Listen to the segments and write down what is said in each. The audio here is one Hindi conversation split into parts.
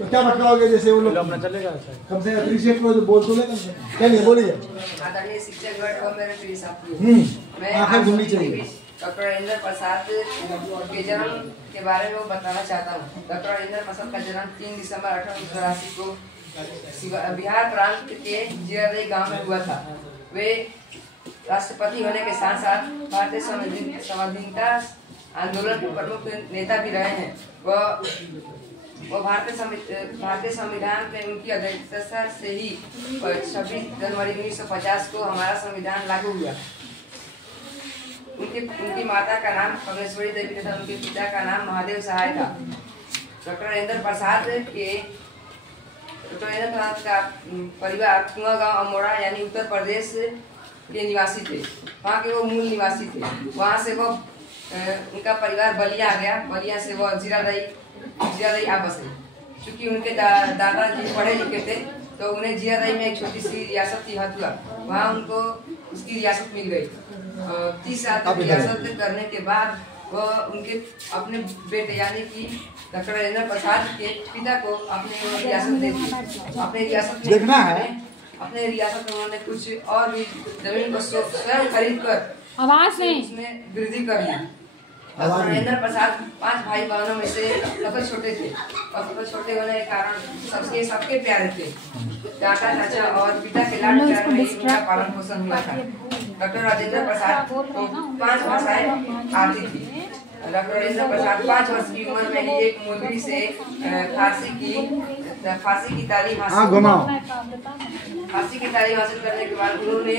तो क्या भटकाओगे? जैसे वो लोग अपना चलेगा कम से कम अप्रिशिएट करो, बोल तो ले कम से कम। चलिए बोलिए। आदरणीय शिक्षक गण और मेरे प्रिय साथियों, मैं आखिर घूमनी चाहिए। डॉक्टर राजेंद्र प्रसाद के जन्म के बारे में बताना चाहता हूँ। डॉक्टर राजेंद्र प्रसाद का जन्म 3 दिसंबर 1884 को बिहार प्रांत के जीरादेई गांव में हुआ था। वे राष्ट्रपति होने के साथ साथ भारतीय संविधानिकता आंदोलन के प्रमुख नेता भी रहे हैं। वो भारतीय संविधान में उनकी अध्यक्षता से ही 26 जनवरी 1950 को हमारा संविधान लागू हुआ। उनकी माता का नाम परमेश्वरी देवी तथा उनके पिता का नाम महादेव सहाय था। डॉक्टर राजेंद्र प्रसाद का परिवार कुआं गांव अमोड़ा यानी उत्तर प्रदेश के निवासी थे। वहाँ के वो मूल निवासी थे। वहाँ से वो उनका परिवार बलिया आ गया। बलिया से वो जीरादेई आ बसे। चूँकि उनके दादाजी पढ़े लिखे थे तो उन्हें जीरादेई में एक छोटी सी रियासत थी हथुआ, वहाँ उनको उसकी रियासत मिल गई। 30 साल तक रियासत करने के बाद वो उनके अपने बेटे यानी कि डॉक्टर राजेंद्र प्रसाद के पिता को अपने रियासत दे दी। अपने रियासत में देखना है। अपने रियासत में उन्होंने कुछ और भी जमीन को स्वयं खरीद कर उसमें वृद्धि कर ली। डॉक्टर राजेंद्र प्रसाद 5 भाई बहनों में से सबसे छोटे थे और सबसे छोटे होने के कारण सबके प्यारे थे। दादा चाचा और पिता के लाड प्यार में उनका पालन पोषण हुआ था। डॉक्टर राजेंद्र प्रसाद को 5 भाषाएं आती थी। डॉक्टर राजेंद्र प्रसाद 5 वर्ष की उम्र में ही एक मौलवी से फांसी की तालीम हासिल करने के बाद उन्होंने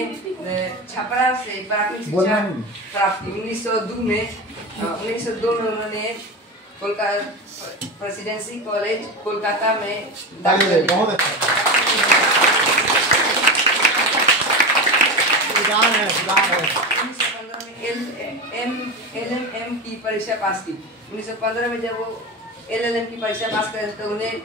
छपरा से प्राथमिक शिक्षा प्राप्त की। 1902 में उन्होंने प्रेसिडेंसी कॉलेज कोलकाता में दाखिला लिया। LLM की परीक्षा पास की। 1915 में जब वो LLM की परीक्षा पास करे तो उन्हें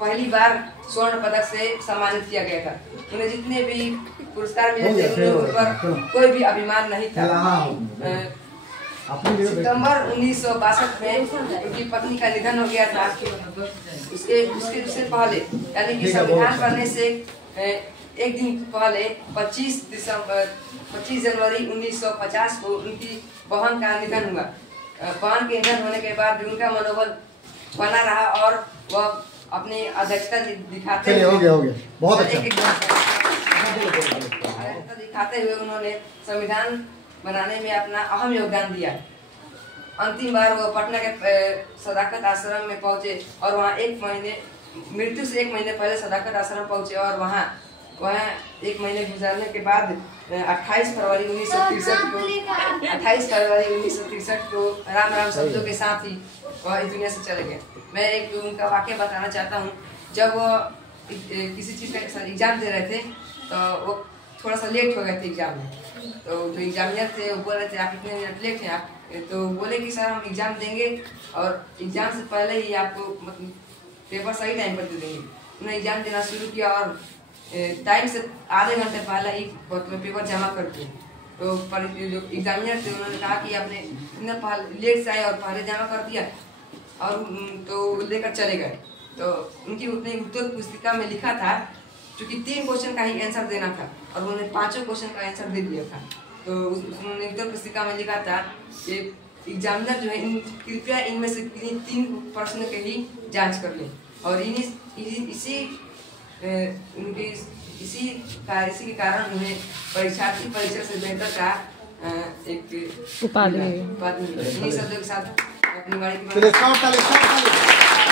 पहली बार स्वर्ण पदक से सम्मानित किया गया था। उन्हें जितने भी पुरस्कार मिले थे उन पर कोई भी अभिमान नहीं था। सितंबर 1962 में उनकी पत्नी का निधन हो गया था। उसके पहले यानी कि संविधान बनने से एक दिन पहले 25 जनवरी 1950 को उनकी बहन का निधन हुआ। बहन के निधन होने के बाद भी उनका मनोबल बना रहा और वह अपनी अध्यक्षता दिखाते हुए उन्होंने संविधान बनाने में अपना अहम योगदान दिया। अंतिम बार वो पटना के सदाकत आश्रम में पहुंचे और वहाँ मृत्यु से 1 महीने पहले सदाकत आश्रम पहुंचे और वहाँ 1 महीने गुजरने के बाद 28 फरवरी 1963 को राम राम शब्दों के साथ ही वह इस दुनिया से चले गए। मैं एक उनका वाक्य बताना चाहता हूँ। जब वो किसी चीज़ का एग्जाम दे रहे थे तो वो थोड़ा सा लेट हो गए थे एग्जाम में। तो जो एग्जामिनर थे वो बोल रहे थे आप इतने मिनट लेट हैं। आप तो बोले कि सर हम एग्जाम देंगे और एग्जाम से पहले ही आपको मतलब पेपर सही टाइम पर दे देंगे। उन्होंने एग्जाम देना शुरू किया और टाइम से आधे घंटे पहले ही पेपर जमा करते। तो जो एग्जामिनर थे उन्होंने कहा कि आपने इतना लेट से आए और पहले जमा कर दिया और तो लेकर चले गए। तो उनकी उतनी उत्तर पुस्तिका में लिखा था क्योंकि 3 क्वेश्चन का ही आंसर देना था और उन्होंने 5 क्वेश्चन का आंसर दे दिया था। तो उन्होंने उत्तर पुस्तिका में लिखा था कि एग्जामिनर जो है कृपया इनमें से 3 प्रश्न के ही जांच कर लें और इसी के कारण उन्हें परीक्षार्थी परीक्षा से बेहतर का एक उपाधि मिली। इन्हीं शब्दों के साथ अपनी बारी